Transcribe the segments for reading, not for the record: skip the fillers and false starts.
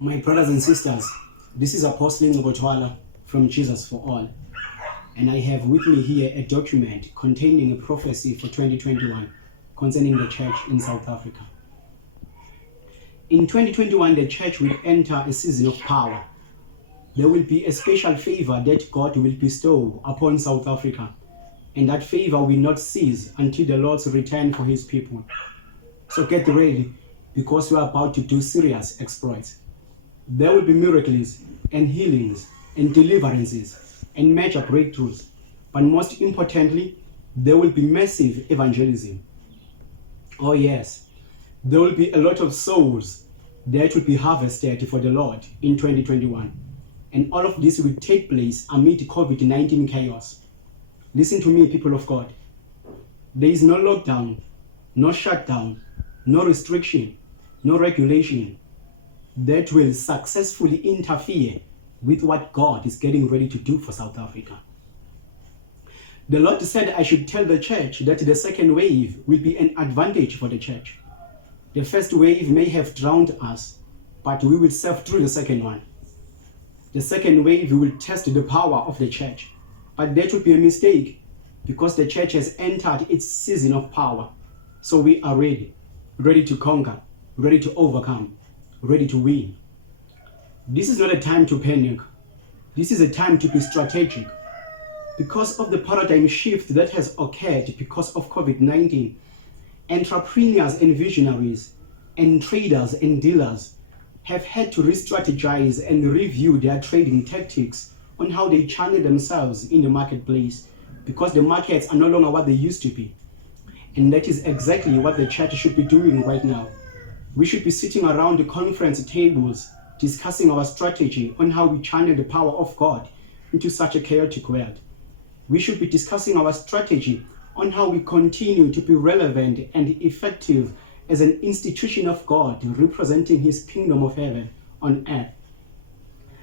My brothers and sisters, this is Apostle Ngcebo Thwala from Jesus for All, and I have with me here a document containing a prophecy for 2021 concerning the church in South Africa. In 2021, the church will enter a season of power. There will be a special favor that God will bestow upon South Africa, and that favor will not cease until the Lord's return for his people. So get ready, because we are about to do serious exploits. There will be miracles and healings and deliverances and major breakthroughs. But most importantly, there will be massive evangelism. Oh yes, there will be a lot of souls that will be harvested for the Lord in 2021. And all of this will take place amid COVID-19 chaos. Listen to me, people of God. There is no lockdown, no shutdown, no restriction, no regulation that will successfully interfere with what God is getting ready to do for South Africa. The Lord said I should tell the church that the second wave will be an advantage for the church. The first wave may have drowned us, but we will surf through the second one. The second wave will test the power of the church, but that would be a mistake because the church has entered its season of power. So we are ready to conquer, ready to overcome, ready to win. This is not a time to panic. This is a time to be strategic. Because of the paradigm shift that has occurred because of COVID-19, entrepreneurs and visionaries and traders and dealers have had to re-strategize and review their trading tactics on how they channel themselves in the marketplace, because the markets are no longer what they used to be. And that is exactly what the church should be doing right now. We should be sitting around the conference tables discussing our strategy on how we channel the power of God into such a chaotic world. We should be discussing our strategy on how we continue to be relevant and effective as an institution of God representing his kingdom of heaven on earth.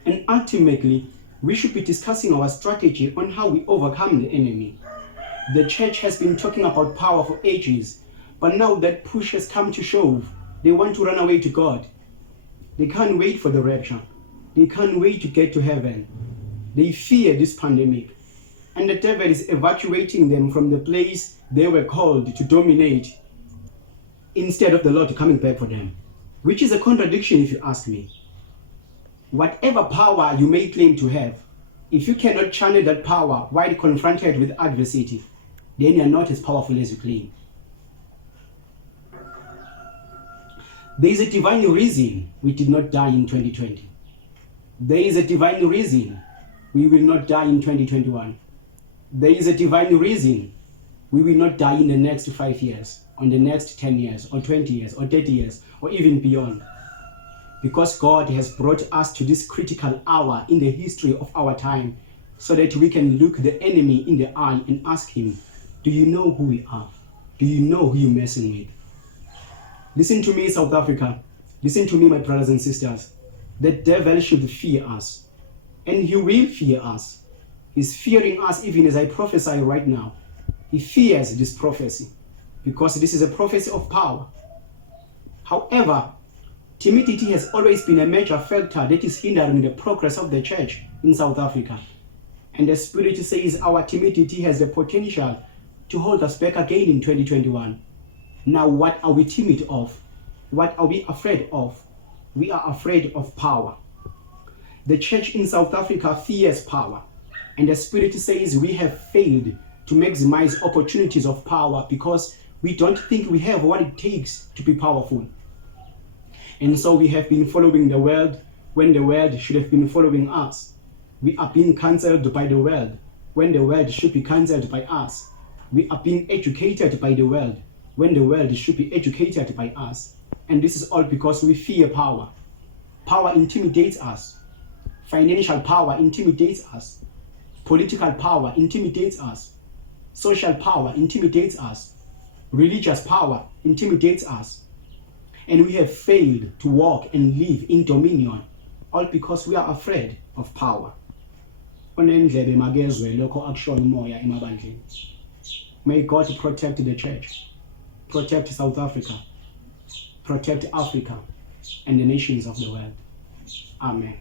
And ultimately, we should be discussing our strategy on how we overcome the enemy. The church has been talking about power for ages, but now that push has come to shove, they want to run away to God. They can't wait for the rapture. They can't wait to get to heaven. They fear this pandemic. And the devil is evacuating them from the place they were called to dominate, instead of the Lord coming back for them. Which is a contradiction if you ask me. Whatever power you may claim to have, if you cannot channel that power while confronted with adversity, then you are not as powerful as you claim. There is a divine reason we did not die in 2020. There is a divine reason we will not die in 2021. There is a divine reason we will not die in the next 5 years, or the next 10 years, or 20 years, or 30 years, or even beyond. Because God has brought us to this critical hour in the history of our time, so that we can look the enemy in the eye and ask him, do you know who we are? Do you know who you're messing with? Listen to me, South Africa. Listen to me, my brothers and sisters. The devil should fear us, and he will fear us. He's fearing us even as I prophesy right now. He fears this prophecy because this is a prophecy of power. However, timidity has always been a major factor that is hindering the progress of the church in South Africa. And the Spirit says our timidity has the potential to hold us back again in 2021. Now, what are we timid of? What are we afraid of? We are afraid of power. The church in South Africa fears power. And the Spirit says we have failed to maximize opportunities of power because we don't think we have what it takes to be powerful. And so we have been following the world when the world should have been following us. We are being cancelled by the world when the world should be cancelled by us. We are being educated by the world when the world should be educated by us. And this is all because we fear power. Power intimidates us. Financial power intimidates us. Political power intimidates us. Social power intimidates us. Religious power intimidates us. And we have failed to walk and live in dominion, all because we are afraid of power. May God protect the church, protect South Africa, protect Africa and the nations of the world. Amen.